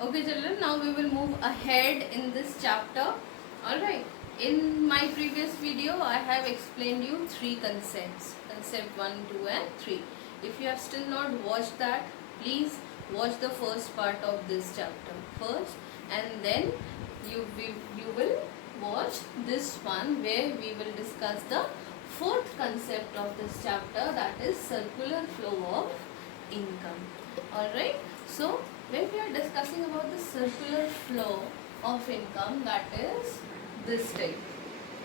Okay children, now we will move ahead in this chapter. Alright, in my previous video I have explained you three concepts. Concept 1, 2 and 3. If you have still not watched that, please watch the first part of this chapter first, and then you will watch this one where we will discuss the fourth concept of this chapter, that is circular flow of income. Alright, so when we are discussing about the circular flow of income, that is this type,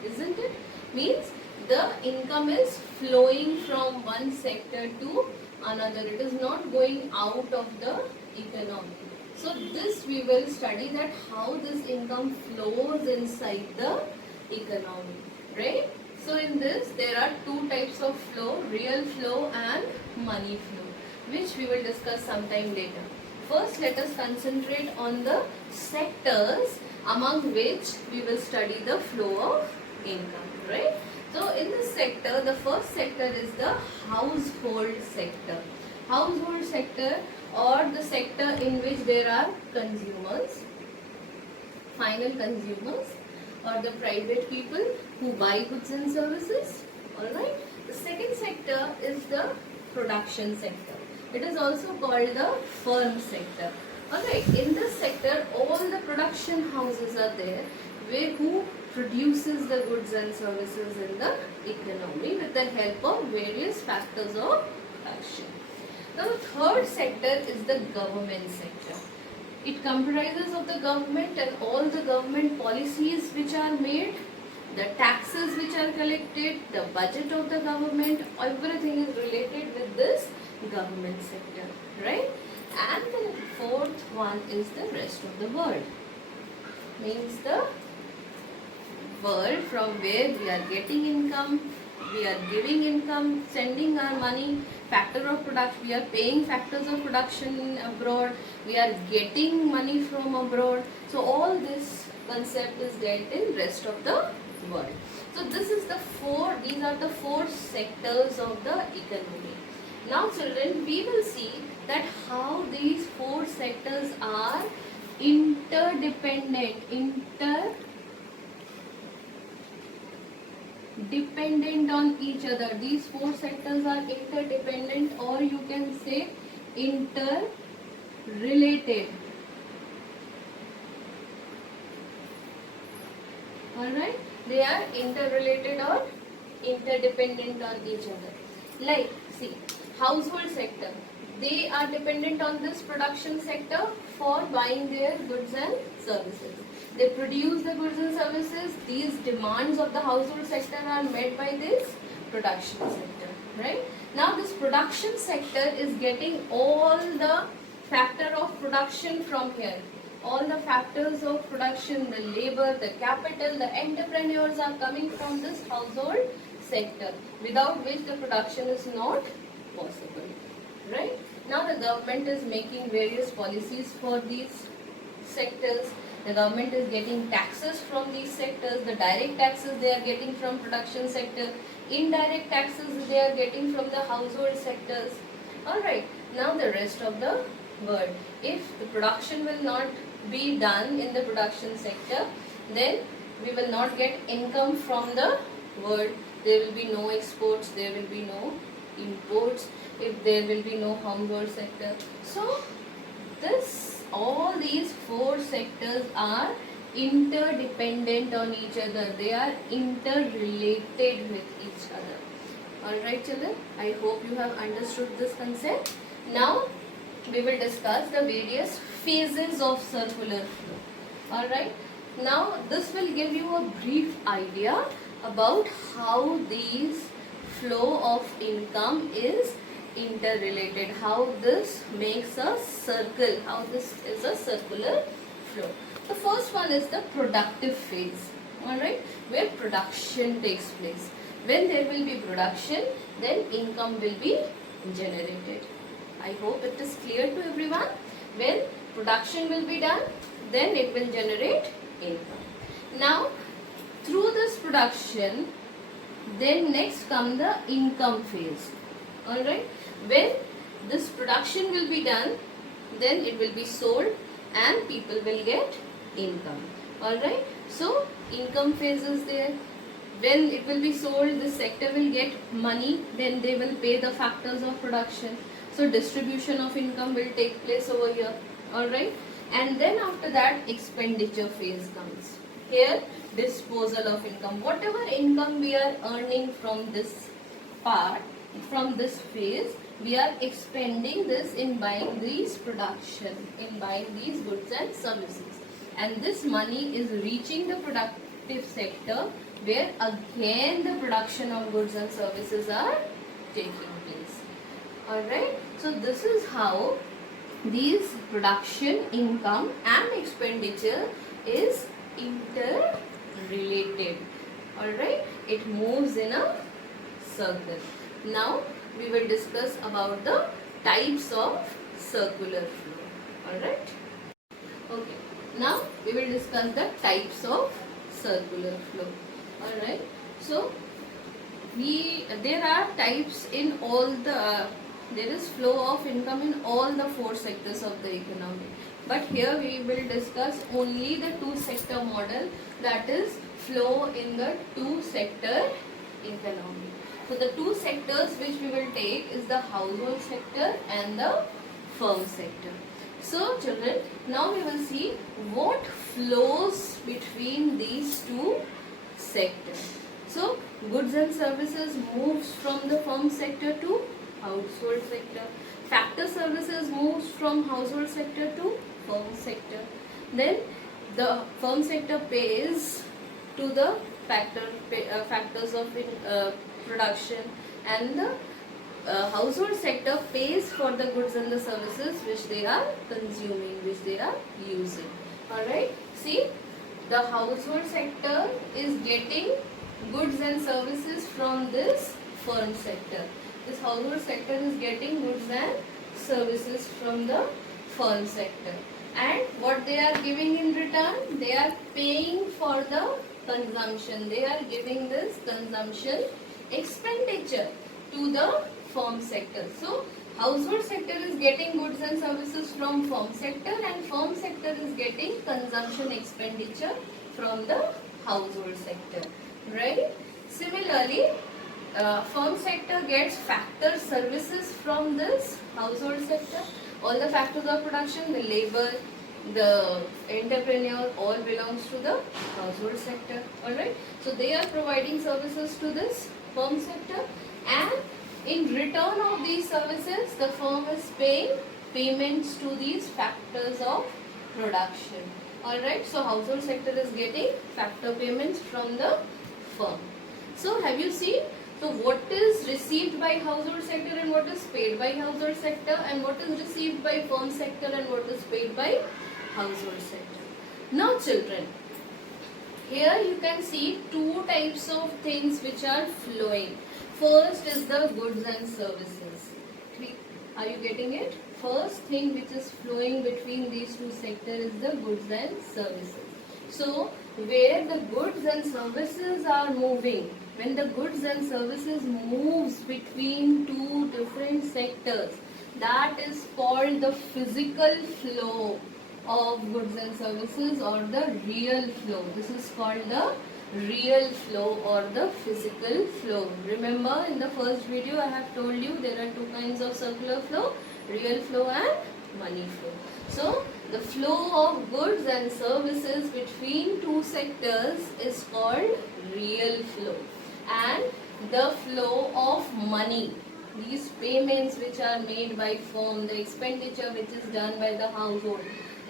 isn't it? Means the income is flowing from one sector to another. It is not going out of the economy. So this we will study, that how this income flows inside the economy, right? So in this there are two types of flow, real flow and money flow, which we will discuss sometime later. First, let us concentrate on the sectors among which we will study the flow of income, right? So, in this sector, the first sector is the household sector. Household sector, or the sector in which there are consumers, final consumers, or the private people who buy goods and services. Alright. The second sector is the production sector. It is also called the firm sector. Alright, in this sector all the production houses are there who produces the goods and services in the economy with the help of various factors of production. Now the third sector is the government sector. It comprises of the government and all the government policies which are made, the taxes which are collected, the budget of the government, everything is related with this government sector, right? And the fourth one is the rest of the world. Means the world from where we are getting income, we are giving income, sending our money, factor of production, we are paying factors of production abroad, we are getting money from abroad. So all this concept is dealt in rest of the world. So this is these are the four sectors of the economy. Now children, we will see that how these four sectors are interdependent on each other. These four sectors are interdependent, or you can say interrelated. Alright, they are interrelated or interdependent on each other. Like, see, household sector, they are dependent on this production sector for buying their goods and services. They produce the goods and services. These demands of the household sector are met by this production sector, right? Now this production sector is getting all the factor of production from here. All the factors of production, the labor, the capital, the entrepreneurs are coming from this household sector, without which the production is not possible, right? Now the government is making various policies for these sectors. The government is getting taxes from these sectors. The direct taxes they are getting from production sector. Indirect taxes they are getting from the household sectors. Alright, now the rest of the world. If the production will not be done in the production sector, then we will not get income from the world. There will be no exports, there will be no imports, if there will be no household sector. So all these four sectors are interdependent on each other. They are interrelated with each other. Alright children, I hope you have understood this concept. Now we will discuss the various phases of circular flow. Alright, now this will give you a brief idea about how these flow of income is interrelated, how this makes a circle, how this is a circular flow. The first one is the productive phase, alright, where production takes place. When there will be production, then income will be generated. I hope it is clear to everyone. When production will be done, then it will generate income. Now, through this production, then next come the income phase. Alright, when this production will be done, then it will be sold and people will get income. Alright, so income phase is there. When it will be sold, this sector will get money, then they will pay the factors of production. So distribution of income will take place over here. Alright, and then after that expenditure phase comes. Here disposal of income. Whatever income we are earning from this part, from this phase, we are expending this in buying these production, in buying these goods and services. And this money is reaching the productive sector, where again the production of goods and services are taking place. Alright, so this is how these production, income and expenditure is interrelated. Alright, it moves in a circle. Now we will discuss about the types of circular flow. Alright, okay, now we will discuss the types of circular flow. Alright, so there are types in all the there is flow of income in all the four sectors of the economy, but here we will discuss only the two sector model, that is flow in the two sector economy. So the two sectors which we will take is the household sector and the firm sector. So children, now we will see what flows between these two sectors. So goods and services moves from the firm sector to household sector. Factor services moves from household sector to firm sector. Then the firm sector pays to the factors of production, and the household sector pays for the goods and the services which they are consuming, which they are using. Alright, see, the household sector is getting goods and services from this firm sector. This household sector is getting goods and services from the firm sector, and what they are giving in return, they are paying for the consumption. They are giving this consumption expenditure to the firm sector. So household sector is getting goods and services from firm sector, and firm sector is getting consumption expenditure from the household sector, right? Similarly, firm sector gets factor services from this household sector. All the factors of production, the labor, the entrepreneur, all belongs to the household sector. Alright, so they are providing services to this firm sector, and in return of these services, the firm is paying payments to these factors of production. Alright, so household sector is getting factor payments from the firm. So have you seen? So what is received by household sector and what is paid by household sector, and what is received by firm sector and what is paid by household sector. Now children, here you can see two types of things which are flowing. First is the goods and services. Are you getting it? First thing which is flowing between these two sectors is the goods and services. So where the goods and services are moving, when the goods and services moves between two different sectors, that is called the physical flow of goods and services, or the real flow. This is called the real flow or the physical flow. Remember, in the first video I have told you there are two kinds of circular flow, real flow and money flow. So the flow of goods and services between two sectors is called real flow, and the flow of money, these payments which are made by firm, the expenditure which is done by the household,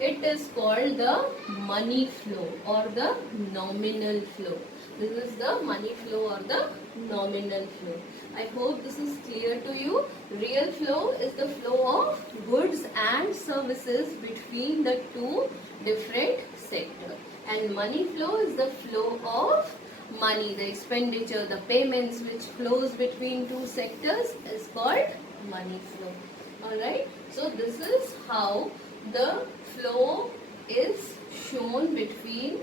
it is called the money flow or the nominal flow. This is the money flow or the nominal flow. I hope this is clear to you. Real flow is the flow of goods and services between the two different sectors, and money flow is the flow of money, the expenditure, the payments which flows between two sectors is called money flow. Alright, so this is how the flow is shown between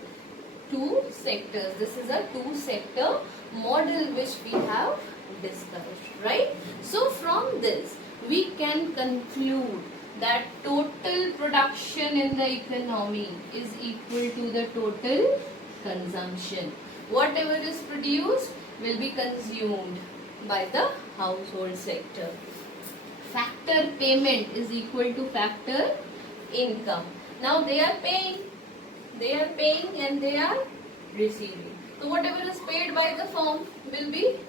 two sectors. This is a two sector model which we have discussed, right? So from this we can conclude that total production in the economy is equal to the total consumption. Whatever is produced will be consumed by the household sector. Factor payment is equal to factor income. Now they are paying and they are receiving. So whatever is paid by the firm will be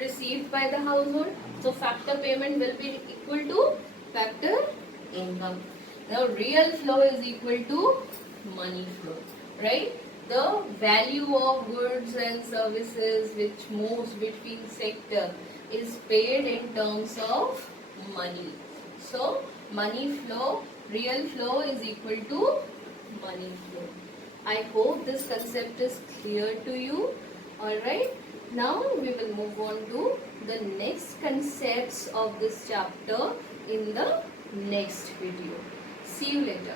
received by the household. So factor payment will be equal to factor income. Now real flow is equal to money flow, right? The value of goods and services which moves between sector is paid in terms of money. So money flow, real flow is equal to money flow. I hope this concept is clear to you. Alright, now we will move on to the next concepts of this chapter in the next video. See you later.